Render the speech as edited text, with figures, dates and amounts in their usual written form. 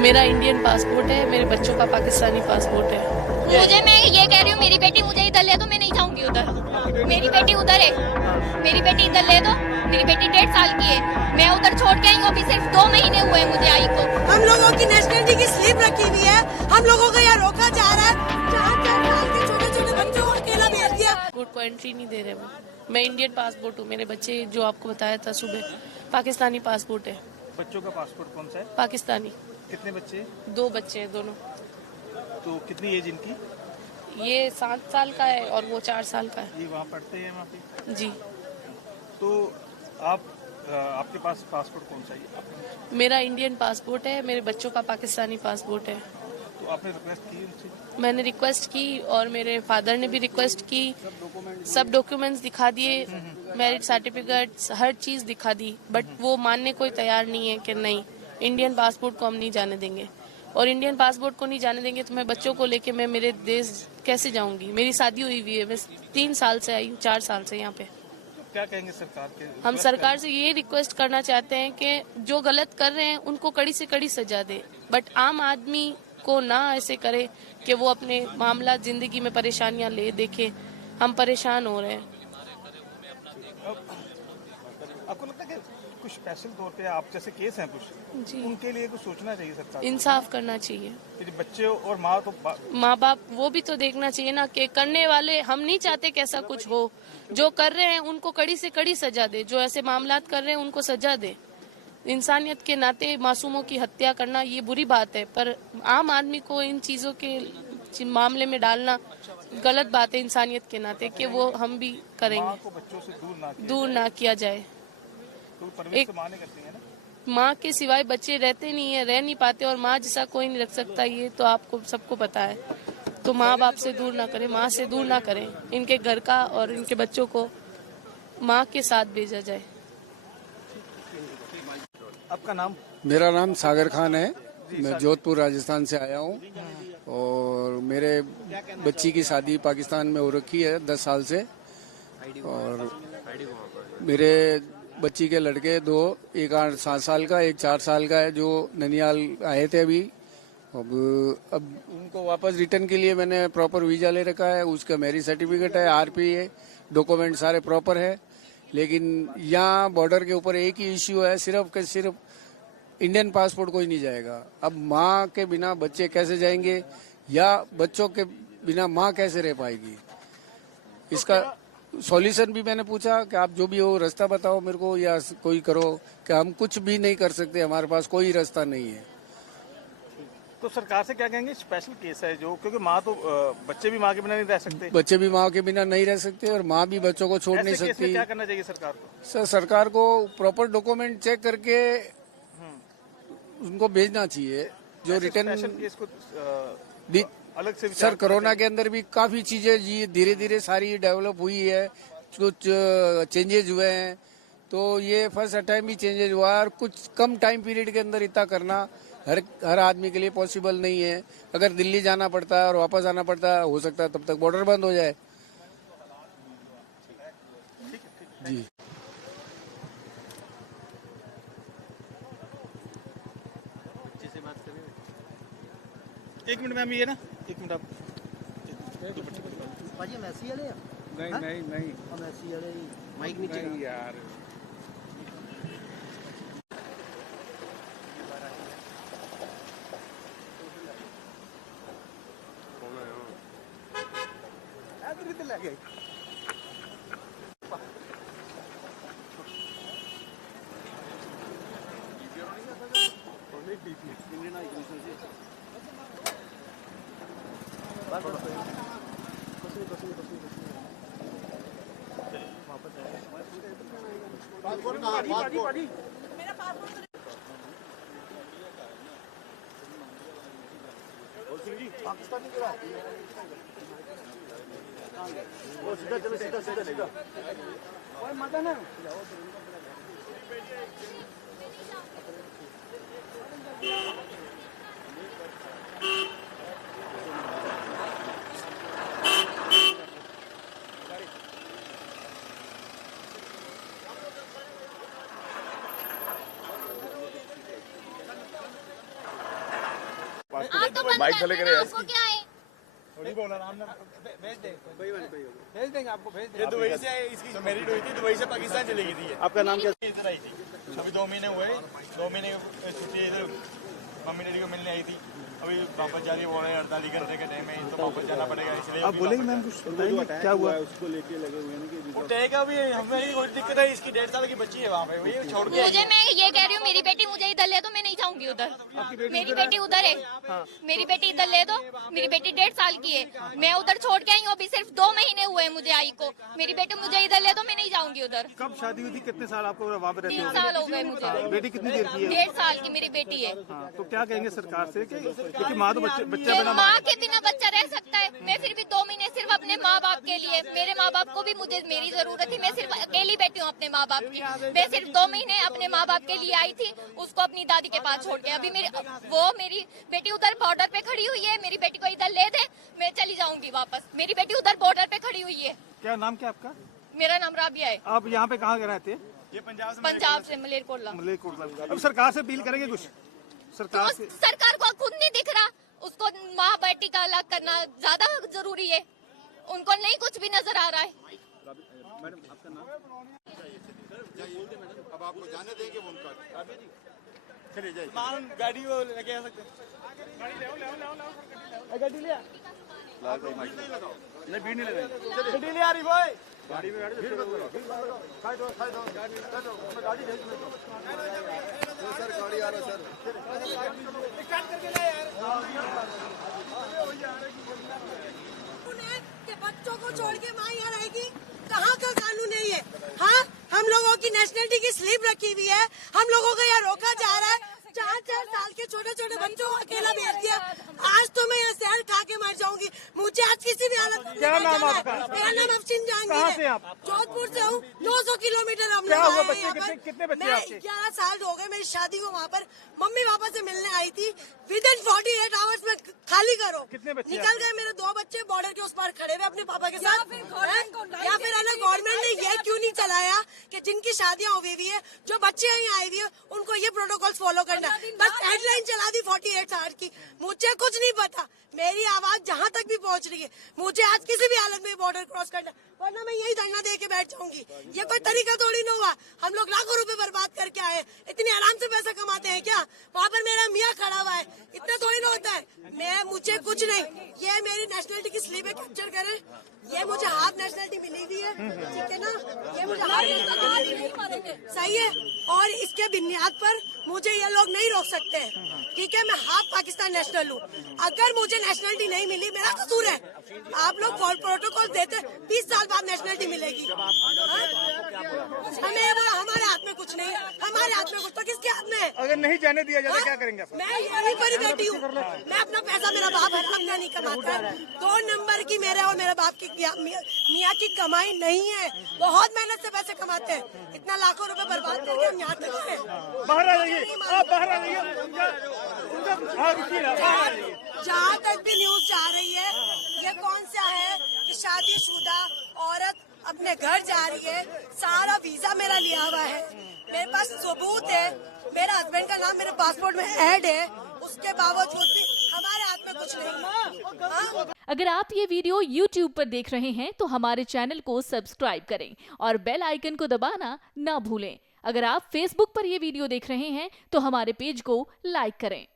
मेरा Indian passport है, मेरे बच्चों का पाकिस्तानी पासपोर्ट है। मुझे, मैं ये कह रही हूँ, मेरी बेटी मुझे इधर ले दो, मैं नहीं जाऊंगी उधर। मेरी बेटी उधर है, मेरी बेटी इधर ले दो। मेरी बेटी 1.5 साल की है, मैं उधर छोड़ के आई हूँ, अभी सिर्फ 2 महीने हुए मुझे आई को। हम लोगों की नेशनलिटी की स्लिप रखी हुई है, हम लोगों को यहाँ रोका जा रहा है। 4-4 साल के छोटे छोटे बच्चों को अकेला भेज दिया। पासपोर्ट को एंट्री नहीं दे रहे वो। मैं इंडियन पासपोर्ट हूँ, मेरे बच्चे जो आपको बताया था सुबह पाकिस्तानी पासपोर्ट है। बच्चों का पासपोर्ट कौन सा है? पाकिस्तानी। कितने बच्चे? 2 बच्चे हैं दोनों। तो कितनी एज इनकी? ये 7 साल का है और वो 4 साल का है। ये वहाँ पढ़ते हैं वहाँ पे? जी। तो आपके पास पासपोर्ट कौन सा है? मेरा इंडियन पासपोर्ट है, मेरे बच्चों का पाकिस्तानी पासपोर्ट है। तो आपने रिक्वेस्ट की उनसे? मैंने रिक्वेस्ट की और मेरे फादर ने भी रिक्वेस्ट की। सब डॉक्यूमेंट्स दिखा दिए, मैरिज सर्टिफिकेट्स, हर चीज दिखा दी, बट वो मानने कोई तैयार नहीं है कि नहीं, इंडियन पासपोर्ट को हम नहीं जाने देंगे। और इंडियन पासपोर्ट को नहीं जाने देंगे तो मैं बच्चों को लेके मैं मेरे देश कैसे जाऊंगी? मेरी शादी हुई हुई है, मैं 3 साल से आई हूँ, 4 साल से यहाँ पे। तो क्या कहेंगे सरकार के? हम सरकार से ये रिक्वेस्ट करना चाहते हैं कि जो गलत कर रहे हैं उनको कड़ी से कड़ी सजा दे, बट आम आदमी को ना ऐसे करे कि वो अपने मामला जिंदगी में परेशानियां ले देखे। हम परेशान हो रहे हैं। आपको लगता है कि कुछ स्पेशल तौर पे आप जैसे केस हैं कुछ, जी, उनके लिए कुछ सोचना चाहिए सरकार को? इंसाफ करना चाहिए। फिर बच्चे और माँ तो माँ बाप वो भी तो देखना चाहिए ना कि करने वाले, हम नहीं चाहते कि ऐसा कुछ हो। जो कर रहे हैं उनको कड़ी से कड़ी सजा दे, जो ऐसे मामलात कर रहे हैं उनको सजा दे। इंसानियत के नाते मासूमों की हत्या करना ये बुरी बात है, पर आम आदमी को इन चीजों के मामले में डालना गलत बात है इंसानियत के नाते, कि वो हम भी माँ करेंगे। को बच्चों से दूर ना किया जाए। तो परवरिश तो माँ ने करती है ना? माँ के सिवाय बच्चे रहते नहीं है, रह नहीं पाते, और माँ जैसा कोई नहीं रख सकता, ये तो आपको सबको पता है। तो माँ बाप से दूर ना करें, माँ से दूर ना करें। इनके घर का और इनके बच्चों को माँ के साथ भेजा जाए। आपका नाम? मेरा नाम सागर खान है, मैं जोधपुर राजस्थान से आया हूँ और मेरे बच्ची की शादी पाकिस्तान में हो रखी है 10 साल से। और मेरे बच्ची के लड़के 2, एक 7 साल का, एक 4 साल का है, जो ननियाल आए थे अभी। अब उनको वापस रिटर्न के लिए मैंने प्रॉपर वीजा ले रखा है, उसका मैरिज सर्टिफिकेट है, आरपी है, डॉक्यूमेंट सारे प्रॉपर है। लेकिन यहाँ बॉर्डर के ऊपर एक ही इश्यू है, सिर्फ इंडियन पासपोर्ट कोई नहीं जाएगा। अब माँ के बिना बच्चे कैसे जाएंगे, या बच्चों के बिना माँ कैसे रह पाएगी? इसका सॉल्यूशन भी मैंने पूछा कि आप जो भी हो रास्ता बताओ मेरे को, या कोई करो, कि हम कुछ भी नहीं कर सकते, हमारे पास कोई रास्ता नहीं है। तो सरकार से क्या कहेंगे? स्पेशल केस है जो, क्योंकि माँ तो बच्चे भी माँ के बिना नहीं रह सकते। बच्चे भी माँ के बिना नहीं रह सकते और माँ भी बच्चों को छोड़ नहीं ऐसे केस में सकती। क्या करना चाहिए सरकार को? सर, सरकार को प्रॉपर डॉक्यूमेंट चेक करके उनको भेजना चाहिए। जो रिटर्न केस को भी अलग से सर, कोरोना के अंदर भी काफी चीजें जी धीरे धीरे सारी डेवलप हुई है, कुछ चेंजेस हुए हैं। तो ये फर्स्ट टाइम भी चेंजेस हुआ है, और कुछ कम टाइम पीरियड के अंदर इतना करना हर आदमी के लिए पॉसिबल नहीं है। अगर दिल्ली जाना पड़ता है और वापस आना पड़ता है, हो सकता है तब तक बॉर्डर बंद हो जाए। जी। एक मिनट मैम, ये ना, एक मिनट आप। भाजी हम ऐसी वाले हैं? नहीं हम ऐसी वाले ही माइक नीचे नहीं यार। पाकिस्तानी के बाद वो सीधा चलो, सीधा ओए मत ना आप तो बंद कर देना, आपको क्या है? भेज देंगे आपको, भेज देंगे। दुबई से इसकी मैरिड हुई थी, दुबई से पाकिस्तान चली गई थी। आपका नाम क्या? इधर आई थी, अभी 2 महीने हुए, 2 महीने की छुट्टी इधर मम्मी डैडी को मिलने आई थी। अभी वापस जा रही है, बोल रहे हैं 48 घंटे के टाइम में तो वापस जाना पड़ेगा, इसलिए आप बोलेंगे मैम कुछ बताइए क्या हुआ? उसको लेके लगे हुए हैं कि उठेगा भी, हमें कोई दिक्कत है, इसकी 1.5 साल की बच्ची है वहाँ पे, वही छोड़ के मुझे, मैं ये कह रही हूँ मेरी बेटी मुझे इधर ले दो, मैं नहीं जाऊंगी उधर। मेरी बेटी उधर है, मेरी बेटी इधर ले दो। मेरी बेटी 1.5 साल की है, मैं उधर छोड़ के आई हूँ, अभी सिर्फ 2 महीने हुए हैं मुझे आई को। मेरी बेटी मुझे इधर ले दो, मैं नहीं जाऊंगी उधर। कब शादी हुई थी? कितने साल आपको वहाँ पे रहते 3 हो? साल हो गए मुझे। बेटी कितनी देर की है? 1.5 साल की मेरी बेटी है। हाँ, तो क्या कहेंगे सरकार से कि क्योंकि माँ तो बच्चा बना माँ के बिना बच्चा रह सकता है। मैं फिर भी 2 महीने सिर्फ अपने माँ बाप के लिए, मेरे माँ बाप को भी मुझे मेरी जरूरत थी। मैं सिर्फ अकेली बैठी हूँ अपने माँ बाप की। मैं सिर्फ 2 महीने अपने माँ बाप के लिए आई थी, उसको अपनी दादी के पास छोड़ के। अभी मेरी बेटी उधर बॉर्डर पे खड़ी हुई है, मेरी बेटी को इधर ले दे, मैं चली जाऊंगी वापस। मेरी बेटी उधर बॉर्डर पे खड़ी हुई है। क्या नाम क्या आपका? मेरा नाम राबिया है। आप यहाँ पे कहाँ रहते हैं? ये पंजाब से मलेरकोटला। मलेरकोटला। अब सरकार से अपील करेंगे कुछ? सरकार से सरकार को खुद नहीं दिख रहा, उसको माँ बेटी का अलग करना ज्यादा जरूरी है, उनको नहीं कुछ भी नजर आ रहा है। मैडम आपका नाम? अब आपको जाने देंगे वो उनका, चलिए जाइए। गाड़ी वो लेके आ सकते हैं, गाड़ी ले नहीं, भीड़ नहीं लगाएंगे। गाड़ी ले आ रही भाई, गाड़ी में गाड़ी खाई दो गाड़ी भेज दो सर, गाड़ी आ रहा सर, स्टार्ट करके ले यार। कि बच्चों को छोड़ के माँ यहाँ रहेगी, कहाँ का कानून है ये? हाँ, हम लोगों की नेशनलिटी की स्लिप रखी हुई है, हम लोगों को यहाँ रोका जा रहा है। 4-4 साल के छोटे छोटे बच्चों को अकेला भेज दिया। आज तो मैं यहाँ जहर खा के मर जाऊंगी, मुझे आज किसी भी हालत में क्या नाम आपका? मेरा नाम अफशीन जहांगीर कहाँ से है। आप? जोधपुर से हूँ। 900 किलोमीटर हम क्या लोग हुआ? आए हैं बच्चे यहाँ पर। कितने बच्चे मैं आपके? 11 साल हो गए मेरी शादी को। वहाँ पर मम्मी पापा से मिलने आई थी। विदिन 48 आवर्स में खाली करो। कितने बच्चे निकल गए मेरे 2 बच्चे बॉर्डर के उस पार खड़े हुए अपने पापा के साथ। या फिर गवर्नमेंट ने ये क्यों नहीं चलाया कि जिनकी शादियां हुई हुई है, जो बच्चे यहाँ आई हुई है, उनको ये प्रोटोकॉल फॉलो करना। बस हेडलाइन चला दी 48 आवर की। मुझे कुछ नहीं पता, मेरी आवाज जहाँ तक भी पहुँच रही है, मुझे आज किसी भी हालत में बॉर्डर क्रॉस करना, वरना मैं यही धरना दे के बैठ जाऊंगी। ये कोई तरीका थोड़ी ना हुआ। हम लोग लाखों रुपए बर्बाद करके आए, इतनी आराम से पैसा कमाते हैं क्या? वहाँ पर मेरा मियाँ खड़ा हुआ है, इतना थोड़ी ना होता है। मुझे कुछ नहीं, ये मेरी नेशनलिटी की स्लिप है, कैप्चर करें। ये मुझे हाफ नेशनलिटी मिली हुई है, ठीक है ना? ये मुझे सही है, और इसके बुनियाद पर मुझे ये लोग नहीं रोक सकते हैं, ठीक है? मैं हाफ पाकिस्तान नेशनल हूँ। अगर मुझे नेशनलिटी नहीं मिली, मेरा कसूर है। आप लोग प्रोटोकॉल देते, 20 साल बाद नेशनलिटी मिलेगी। हमें हमारे हाथ में कुछ नहीं है, हमारे हाथ में कुछ तो किसके हाथ में है? अगर नहीं जाने दिया जाता क्या करेंगे आप? मैं यहीं पर ही बैठी हूँ। मैं अपना पैसा, मेरा बाप हराम का नहीं कमाता है। 2 नंबर की मेरे और मेरे बाप की मियाँ की कमाई नहीं है। बहुत मेहनत से पैसे कमाते हैं, इतना लाखों रुपए बर्बाद करके हम यहाँ तक आए। बाहर आ जाइए, आप बाहर आ जाइए। जहाँ तक भी न्यूज जा रही है, ये कौन सा है कि शादीशुदा औरत अपने घर जा रही है, सारा वीजा मेरा लिया हुआ है, मेरे पास सबूत है, मेरा हस्बैंड का नाम मेरे पासपोर्ट में ऐड है, उसके बावजूद भी हमारे हाथ में कुछ नहीं है। अगर आप ये वीडियो YouTube पर देख रहे हैं तो हमारे चैनल को सब्सक्राइब करें और बेल आइकन को दबाना ना भूलें। अगर आप Facebook पर ये वीडियो देख रहे हैं तो हमारे पेज को लाइक करें।